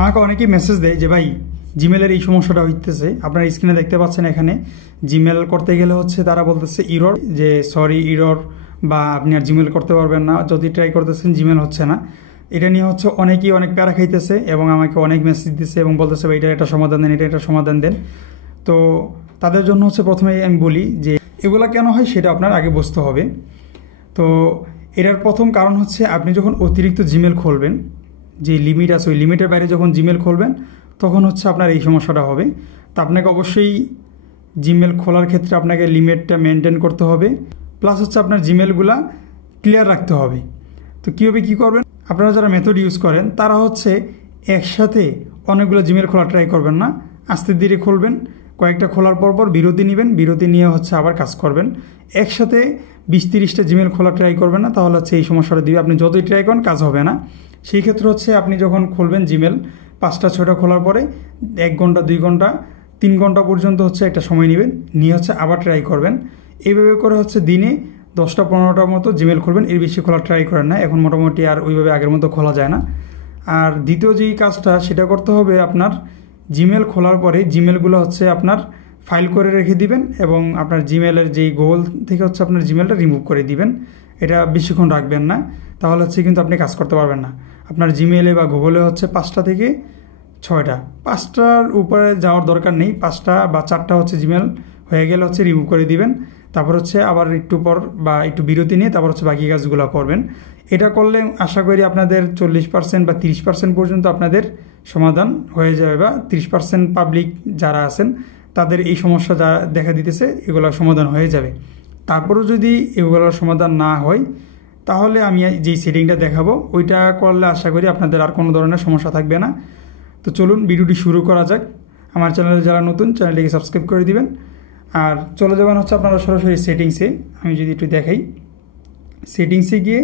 আমাকে অনেকেই মেসেজ দেয় যে ভাই জিমেলের এই সমস্যাটা হইতেছে। আপনারা স্ক্রিনে দেখতে পাচ্ছেন এখানে জিমেল করতে গেলে হচ্ছে তারা বলতেছে ইরর, যে সরি ইরর, বা আপনি আর জিমেল করতে পারবেন না, যদি ট্রাই করতেছেন জিমেল হচ্ছে না। এটা নিয়ে হচ্ছে অনেকেই অনেক প্যারা খাইতেছে এবং আমাকে অনেক মেসেজ দিচ্ছে এবং বলতেছে ভাই এটা একটা সমাধান দেন, এটা সমাধান দেন। তো তাদের জন্য হচ্ছে প্রথমে আমি বলি যে এগুলা কেন হয় সেটা আপনার আগে বুঝতে হবে। তো এটার প্রথম কারণ হচ্ছে আপনি যখন অতিরিক্ত জিমেল খুলবেন, যে লিমিট আছে ওই লিমিটের বাইরে যখন জিমেল খুলবেন তখন হচ্ছে আপনার এই সমস্যাটা হবে। তো আপনাকে অবশ্যই জিমেল খোলার ক্ষেত্রে আপনাকে লিমিটটা মেনটেন করতে হবে, প্লাস হচ্ছে আপনার জিমেলগুলা ক্লিয়ার রাখতে হবে। তো কীভাবে কী করবেন, আপনারা যারা মেথড ইউজ করেন তারা হচ্ছে একসাথে অনেকগুলো জিমেল খোলা ট্রাই করবেন না, আস্তে ধীরে খুলবেন। কয়েকটা খোলার পর বিরতি নেবেন, বিরতি নিয়ে হচ্ছে আবার কাজ করবেন। একসাথে 20-30টা জিমেল খোলা ট্রাই করবেন না, তাহলে হচ্ছে এই সমস্যাটা দিবে। আপনি যতই ট্রাই করেন কাজ হবে না। সেই ক্ষেত্রে হচ্ছে আপনি যখন খুলবেন জিমেল 5টা-6টা খোলার পরে 1 ঘন্টা 2 ঘন্টা 3 ঘন্টা পর্যন্ত হচ্ছে একটা সময় নেবেন, নিয়ে হচ্ছে আবার ট্রাই করবেন। এইভাবে করে হচ্ছে দিনে 10টা-15টার মতো জিমেল খুলবেন, এর বেশি খোলা ট্রাই করেন না। এখন মোটামুটি আর ওইভাবে আগের মতো খোলা যায় না। আর দ্বিতীয় যেই কাজটা সেটা করতে হবে, আপনার জিমেল খোলার পরে জিমেলগুলো হচ্ছে আপনার ফাইল করে রেখে দিবেন এবং আপনার জিমেলের যেই গুগল থেকে হচ্ছে আপনার জিমেলটা রিমুভ করে দিবেন। এটা বেশিক্ষণ রাখবেন না, তাহলে হচ্ছে কিন্তু আপনি কাজ করতে পারবেন না। আপনার জিমেলে বা গুগলে হচ্ছে 5টা থেকে 6টা, 5টার উপরে যাওয়ার দরকার নেই। 5টা বা 4টা হচ্ছে জিমেল হয়ে গেলে হচ্ছে রিমুভ করে দিবেন। তারপর হচ্ছে আবার একটু পর বা একটু বিরতি নিয়ে তারপর হচ্ছে বাকি কাজগুলো করবেন। এটা করলে আশা করি আপনাদের 40% বা 30% পর্যন্ত আপনাদের সমাধান হয়ে যাবে, বা 30% পাবলিক যারা আছেন তাদের এই সমস্যা যা দেখা দিতেছে এগুলোর সমাধান হয়ে যাবে। তারপরেও যদি এগুলোর সমাধান না হয় তাহলে আমি যেই সেটিংটা দেখাবো ওইটা করলে আশা করি আপনাদের আর কোনো ধরনের সমস্যা থাকবে না। তো চলুন ভিডিওটি শুরু করা যাক। আমার চ্যানেলে যারা নতুন, চ্যানেলটিকে সাবস্ক্রাইব করে দিবেন। আর চলে যাবেন হচ্ছে আপনারা সরাসরি সেটিংসে। আমি যদি একটু দেখাই, সেটিংসে গিয়ে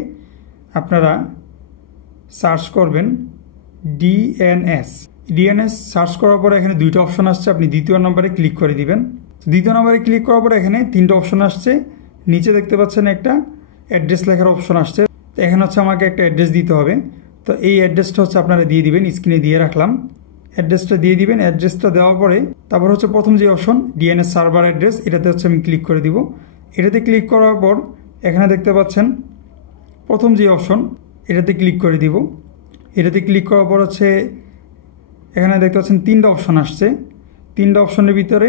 আপনারা সার্চ করবেন ডিএনএস। সার্চ করার পরে এখানে 2টা অপশন আসছে, আপনি দ্বিতীয় নম্বরে ক্লিক করে দিবেন। দ্বিতীয় নম্বরে ক্লিক করার পরে এখানে 3টা অপশন আসছে। নিচে দেখতে পাচ্ছেন একটা অ্যাড্রেস লেখার অপশন আসছে। তো এখানে হচ্ছে আমাকে একটা অ্যাড্রেস দিতে হবে। তো এই অ্যাড্রেসটা হচ্ছে আপনারা দিয়ে দিবেন, স্ক্রিনে দিয়ে রাখলাম। অ্যাড্রেসটা দিয়ে দিবেন। অ্যাড্রেসটা দেওয়ার পরে তারপর হচ্ছে প্রথম যে অপশন ডিএনএস সার্ভার অ্যাড্রেস, এটাতে হচ্ছে আমি ক্লিক করে দিব। এটাতে ক্লিক করার পর এখানে দেখতে পাচ্ছেন প্রথম যে অপশন, এটাতে ক্লিক করে দিব। এটাতে ক্লিক করার পর হচ্ছে এখানে দেখতে পাচ্ছেন 3টা অপশন আসছে। 3টা অপশনের ভিতরে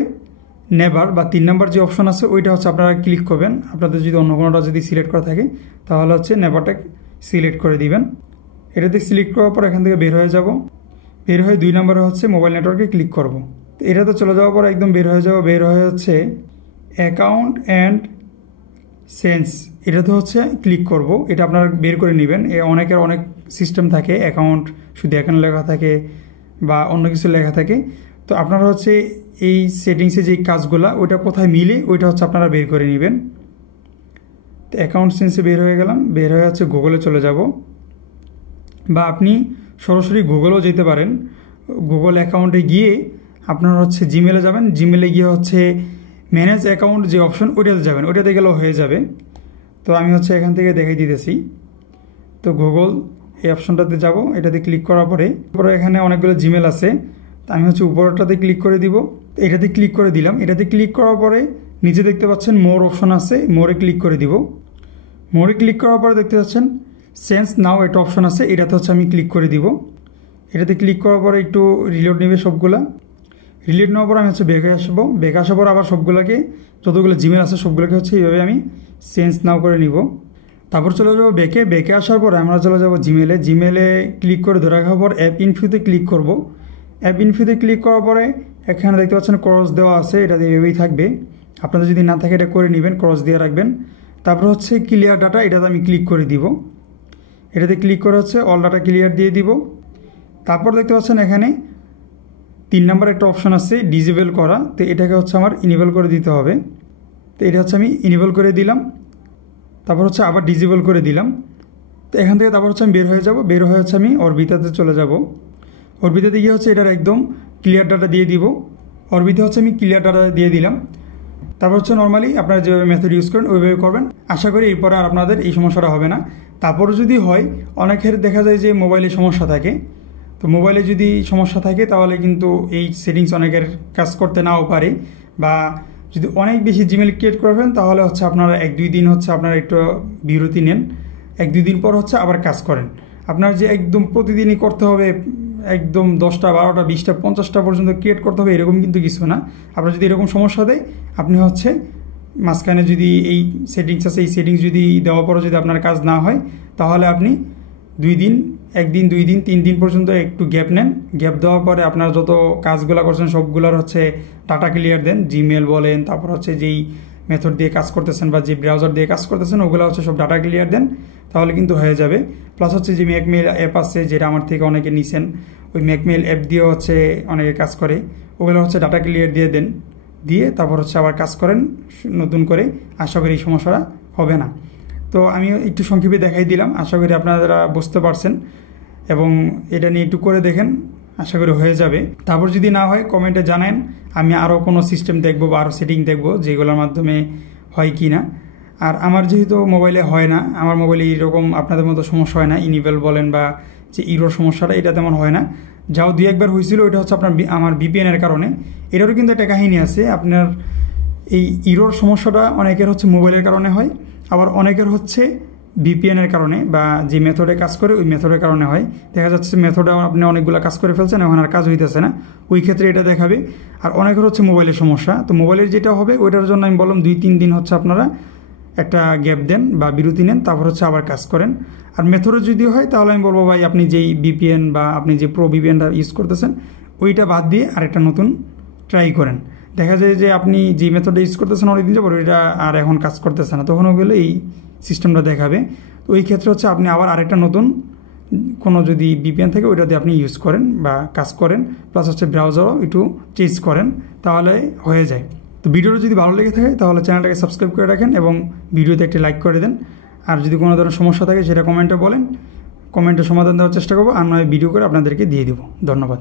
নেভার বা 3 নম্বর যে অপশন আছে ওইটা হচ্ছে আপনারা ক্লিক করবেন। আপনাদের যদি অন্য কোনোটা যদি সিলেক্ট করা থাকে তাহলে হচ্ছে নেভারটা সিলেক্ট করে দিবেন। এটাতে সিলেক্ট করার পর এখান থেকে বের হয়ে যাব। বের হয়ে 2 নম্বরে হচ্ছে মোবাইল নেটওয়ার্কে ক্লিক করব। তো এটাতে চলে যাওয়ার পর একদম বের হয়ে যাব। বের হয়ে হচ্ছে অ্যাকাউন্ট অ্যান্ড সেন্স, এটাতে হচ্ছে ক্লিক করব। এটা আপনারা বের করে নেবেন। অনেকের অনেক সিস্টেম থাকে, অ্যাকাউন্ট শুধু অ্যাকাউন্ট লেখা থাকে বা অন্য কিছু লেখা থাকে। তো আপনারা হচ্ছে এই সেটিংসে যেই কাজগুলো ওইটা কোথায় মিলে ওইটা হচ্ছে আপনারা বের করে নেবেন। তো অ্যাকাউন্ট সেন্সে বের হয়ে গেলাম। বের হয়ে হচ্ছে গুগলে চলে যাব, বা আপনি সরাসরি গুগলেও যেতে পারেন। গুগল অ্যাকাউন্টে গিয়ে আপনারা হচ্ছে জিমেলে যাবেন। জিমেলে গিয়ে হচ্ছে ম্যানেজ অ্যাকাউন্ট যে অপশন ওইটাতে যাবেন, ওইটাতে গেলেও হয়ে যাবে। তো আমি হচ্ছে এখান থেকে দেখাই দিতেছি। তো গুগল এই অপশনটাতে যাব। এটাতে ক্লিক করার পরে এখানে অনেকগুলো জিমেল আছে। তো আমি হচ্ছে উপরটাতে ক্লিক করে দিব। এটাতে ক্লিক করে দিলাম। এটাতে ক্লিক করার পরে নিচে দেখতে পাচ্ছেন মোর অপশন আছে, মোরে ক্লিক করে দিব। মোরে ক্লিক করার পরে দেখতে পাচ্ছেন সেন্স নাও একটা অপশন আছে, এটাতে হচ্ছে আমি ক্লিক করে দিব। এটাতে ক্লিক করার পরে একটু রিলোড নেবে সবগুলা। রিলোড নেওয়ার পর আমি হচ্ছে বেগে আসবো। বেগে আসার পর আবার সবগুলোকে, যতগুলো জিমেল আছে সবগুলোকে হচ্ছে এইভাবে আমি সেন্স নাও করে নিব। তারপর চলে যাবো বেকে। বেকে আসার পরে আমরা চলে যাব জিমেলে। জিমেলে ক্লিক করে ধরে রাখার পর অ্যাপ ইনফিউতে ক্লিক করব। অ্যাপ ইনফিউতে ক্লিক করার পরে এখানে দেখতে পাচ্ছেন ক্রস দেওয়া আছে, এটা এভাবেই থাকবে। আপনাদের যদি না থাকে এটা করে নেবেন, ক্রস দিয়ে রাখবেন। তারপর হচ্ছে ক্লিয়ার ডাটা, এটাতে আমি ক্লিক করে দিব। এটাতে ক্লিক করে হচ্ছে অল ডাটা ক্লিয়ার দিয়ে দিব। তারপর দেখতে পাচ্ছেন এখানে 3 নম্বর একটা অপশন আছে ডিসেবল করা। তো এটাকে হচ্ছে আমার ইনেবল করে দিতে হবে। তো এটা হচ্ছে আমি ইনেবল করে দিলাম। তারপর হচ্ছে আবার ডিসেবল করে দিলাম। তো এখান থেকে তারপর হচ্ছে আমি বের হয়ে যাব। বের হয়ে হচ্ছে আমি অরবিটাতে চলে যাব। অরবিটাতে গিয়ে হচ্ছে এটার একদম ক্লিয়ার ডাটা দিয়ে দিব। অরবিতে হচ্ছে আমি ক্লিয়ার ডাটা দিয়ে দিলাম। তারপর হচ্ছে নর্মালি আপনারা যেভাবে মেথড ইউজ করেন ওইভাবে করবেন। আশা করি এরপরে আর আপনাদের এই সমস্যাটা হবে না। তারপর যদি হয়, অনেকের দেখা যায় যে মোবাইলে সমস্যা থাকে। তো মোবাইলে যদি সমস্যা থাকে তাহলে কিন্তু এই সেটিংস অনেকের কাজ করতে নাও পারে, বা যদি অনেক বেশি জিমেল ক্রিয়েট করবেন তাহলে হচ্ছে আপনারা 1-2 দিন হচ্ছে আপনারা একটু বিরতি নেন, 1-2 দিন পর হচ্ছে আবার কাজ করেন। আপনার যে একদম প্রতিদিনই করতে হবে, একদম 10টা 12টা 20টা 50টা পর্যন্ত ক্রিয়েট করতে হবে এরকম কিন্তু কিছু না। আপনার যদি এরকম সমস্যা দেয় আপনি হচ্ছে মাঝখানে যদি এই সেটিংস আছে, এই সেটিংস যদি দেওয়ার পরও যদি আপনার কাজ না হয় তাহলে আপনি 2 দিন 1 দিন 2 দিন 3 দিন পর্যন্ত একটু গ্যাপ নেন। গ্যাপ দেওয়ার পরে আপনার যত কাজগুলো করছেন সবগুলোর হচ্ছে ডাটা ক্লিয়ার দেন, জিমেল বলেন, তারপর হচ্ছে যেই মেথড দিয়ে কাজ করতেছেন বা যে ব্রাউজার দিয়ে কাজ করতেছেন ওগুলো হচ্ছে সব ডাটা ক্লিয়ার দেন, তাহলে কিন্তু হয়ে যাবে। প্লাস হচ্ছে যে ম্যাকমেইল অ্যাপ আছে যেটা আমার থেকে অনেকে নিছেন, ওই ম্যাকমেইল অ্যাপ দিয়েও হচ্ছে অনেকে কাজ করে, ওগুলো হচ্ছে ডাটা ক্লিয়ার দিয়ে দেন, দিয়ে তারপর হচ্ছে আবার কাজ করেন নতুন করে। আশা করি এই সমস্যাটা হবে না। তো আমি একটু সংক্ষেপে দেখাই দিলাম, আশা করি আপনারা বুঝতে পারছেন এবং এটা নিয়ে একটু করে দেখেন, আশা করি হয়ে যাবে। তারপর যদি না হয় কমেন্টে জানান, আমি আরও কোনো সিস্টেম দেখবো বা আরও সেটিং দেখবো যেগুলোর মাধ্যমে হয় কি না। আর আমার যেহেতু মোবাইলে হয় না, আমার মোবাইলে এরকম আপনাদের মতো সমস্যা হয় না, ইনিভেল বলেন বা যে ইরোর সমস্যাটা এটা তেমন হয় না। যাও 2-1 বার হয়েছিল, ওইটা হচ্ছে আপনার আমার ভিপিএনের কারণে। এটারও কিন্তু একটা কাহিনী আছে, আপনার এই ইরোর সমস্যাটা অনেকের হচ্ছে মোবাইলের কারণে হয়, আবার অনেকের হচ্ছে ভিপিএনের কারণে বা যে মেথডে কাজ করে ওই মেথডের কারণে হয়। দেখা যাচ্ছে মেথডে আপনি অনেকগুলো কাজ করে ফেলছেন, এখন আর কাজ হইতেছে না, ওই ক্ষেত্রে এটা দেখাবে। আর অনেকের হচ্ছে মোবাইলের সমস্যা, তো মোবাইলের যেটা হবে ওইটার জন্য আমি বললাম 2-3 দিন হচ্ছে আপনারা একটা গ্যাপ দেন বা বিরতি নেন, তারপর হচ্ছে আবার কাজ করেন। আর মেথডে যদি হয় তাহলে আমি বলবো ভাই আপনি যেই ভিপিএন বা আপনি যে প্রো ভিপিএনটা ইউজ করতেছেন ওইটা বাদ দিয়ে আরেকটা নতুন ট্রাই করেন। দেখা যায় যে আপনি যে মেথডটা ইউজ করতেছেন অনেকদিন যাবো ওইটা আর এখন কাজ করতেছে না, তখন ওগুলো এই সিস্টেমটা দেখাবে। তো ওই ক্ষেত্রে হচ্ছে আপনি আবার আরেকটা নতুন কোনো যদি ভিপিএন থাকে ওইটা দিয়ে আপনি ইউজ করেন বা কাজ করেন, প্লাস হচ্ছে ব্রাউজারও একটু চেঞ্জ করেন, তাহলে হয়ে যায়। তো ভিডিওটা যদি ভালো লেগে থাকে তাহলে চ্যানেলটাকে সাবস্ক্রাইব করে রাখেন এবং ভিডিওতে একটি লাইক করে দেন। আর যদি কোনো ধরনের সমস্যা থাকে সেটা কমেন্টে বলেন, কমেন্টে সমাধান দেওয়ার চেষ্টা করবো, আর নয় ভিডিও করে আপনাদেরকে দিয়ে দেবো। ধন্যবাদ।